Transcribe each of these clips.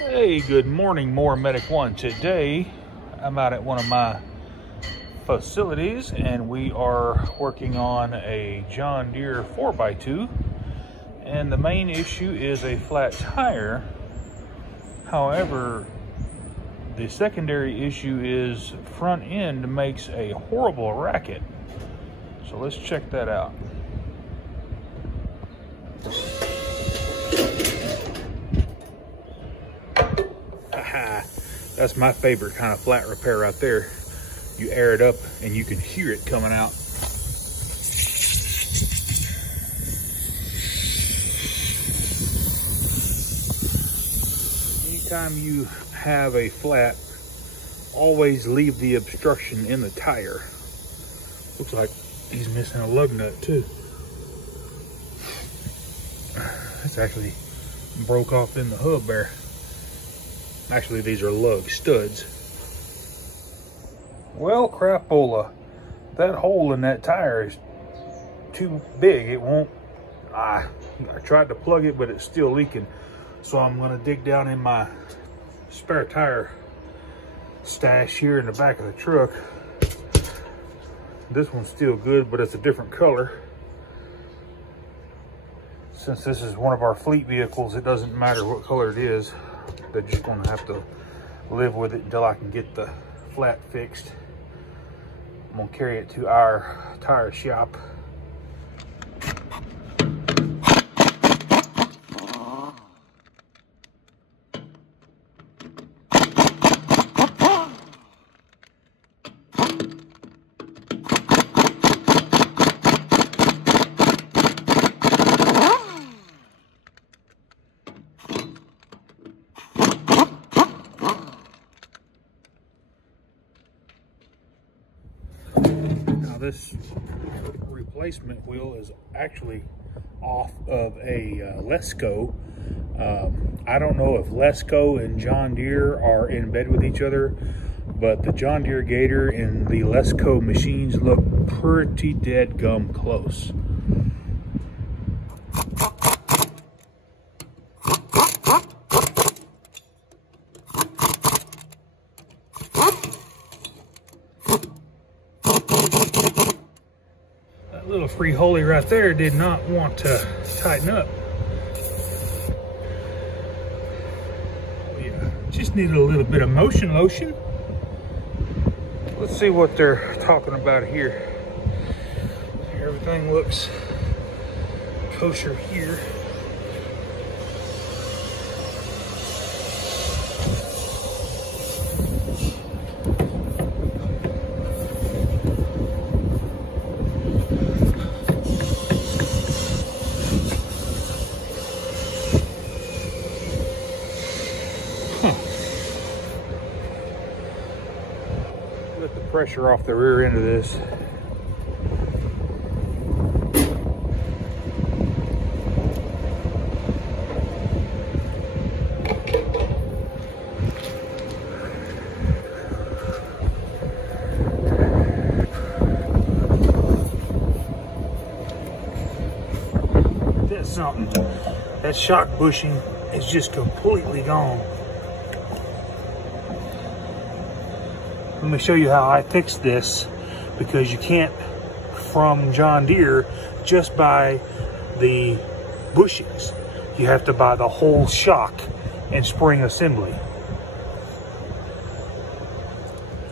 Hey, good morning, More Medic One. Today, I'm out at one of my facilities and we are working on a John Deere 4x2. And the main issue is a flat tire. However, the secondary issue is front end makes a horrible racket. So let's check that out. That's my favorite kind of flat repair right there. You air it up and you can hear it coming out. Anytime you have a flat, always leave the obstruction in the tire. Looks like he's missing a lug nut too. That's actually broke off in the hub there. Actually, these are lug studs. Well, crapola, that hole in that tire is too big. It won't, I tried to plug it, but it's still leaking. So I'm gonna dig down in my spare tire stash here in the back of the truck. This one's still good, but it's a different color. Since this is one of our fleet vehicles, it doesn't matter what color it is. They're just gonna have to live with it until I can get the flat fixed. I'm gonna carry it to our tire shop. This replacement wheel is actually off of a LESCO. I don't know if LESCO and John Deere are in bed with each other, but the John Deere Gator and the LESCO machines look pretty dead gum close. Little free holy right there did not want to tighten up. Yeah, just needed a little bit of motion lotion. Let's see what they're talking about here. Everything looks kosher here. Let the pressure off the rear end of this. That's something. That shock bushing is just completely gone. Let me show you how I fixed this, because you can't, from John Deere, just buy the bushings. You have to buy the whole shock and spring assembly.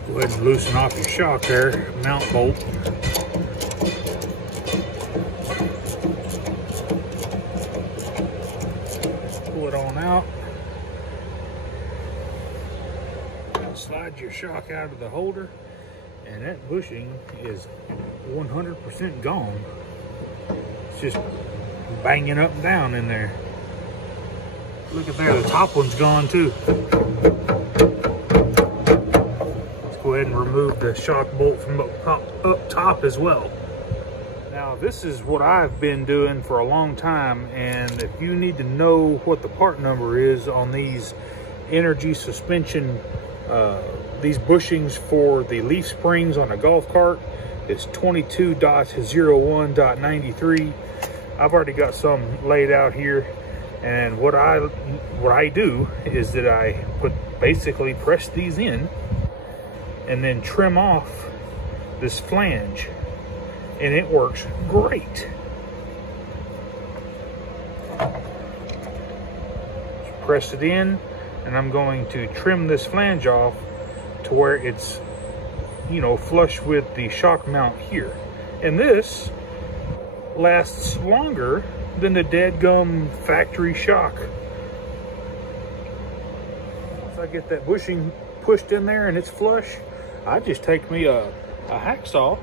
Go ahead and loosen off your shock there, mount bolt. Pull it on out. Slide your shock out of the holder, and that bushing is 100% gone. It's just banging up and down in there. Look at there, the top one's gone too. Let's go ahead and remove the shock bolt from up top as well. Now, this is what I've been doing for a long time, and if you need to know what the part number is on these energy suspension these bushings for the leaf springs on a golf cart, it's 22.01.93. I've already got some laid out here, And what I do is that I basically press these in and then trim off this flange, and it works great. Just press it in, and I'm going to trim this flange off to where it's, you know, flush with the shock mount here. And this lasts longer than the dadgum factory shock. Once I get that bushing pushed in there and it's flush, I just take me a hacksaw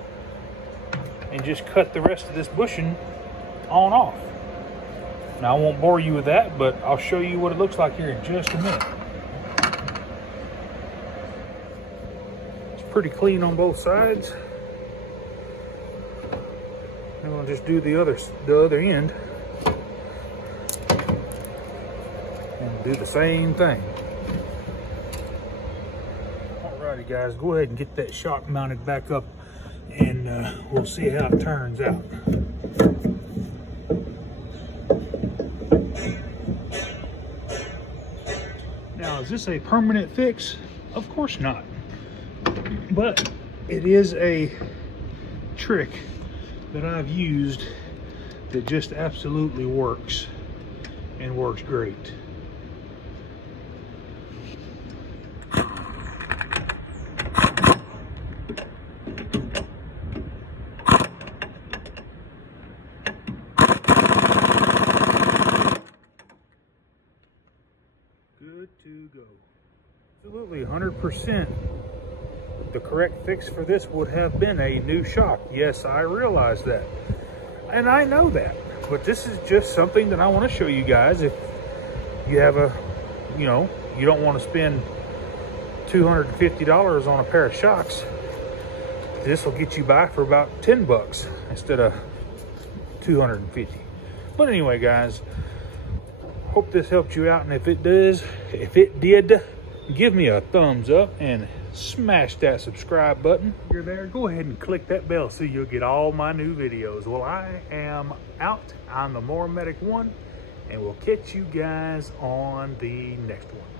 and just cut the rest of this bushing on off. Now I won't bore you with that, but I'll show you what it looks like here in just a minute. It's pretty clean on both sides. And I'll just do the other end and do the same thing. Alrighty guys, go ahead and get that shock mounted back up, and we'll see how it turns out. Now, is this a permanent fix? Of course not. But it is a trick that I've used that just absolutely works, and works great. Good to go. Absolutely 100%. The correct fix for this would have been a new shock. Yes, I realize that. And I know that. But this is just something that I want to show you guys. If you have you don't want to spend $250 on a pair of shocks, this will get you by for about 10 bucks instead of 250. But anyway, guys, hope this helped you out. And if it did, give me a thumbs up and smash that subscribe button. If you're there, go ahead and click that bell so you'll get all my new videos. Well, I am out. I'm the More Medic 1, and we'll catch you guys on the next one.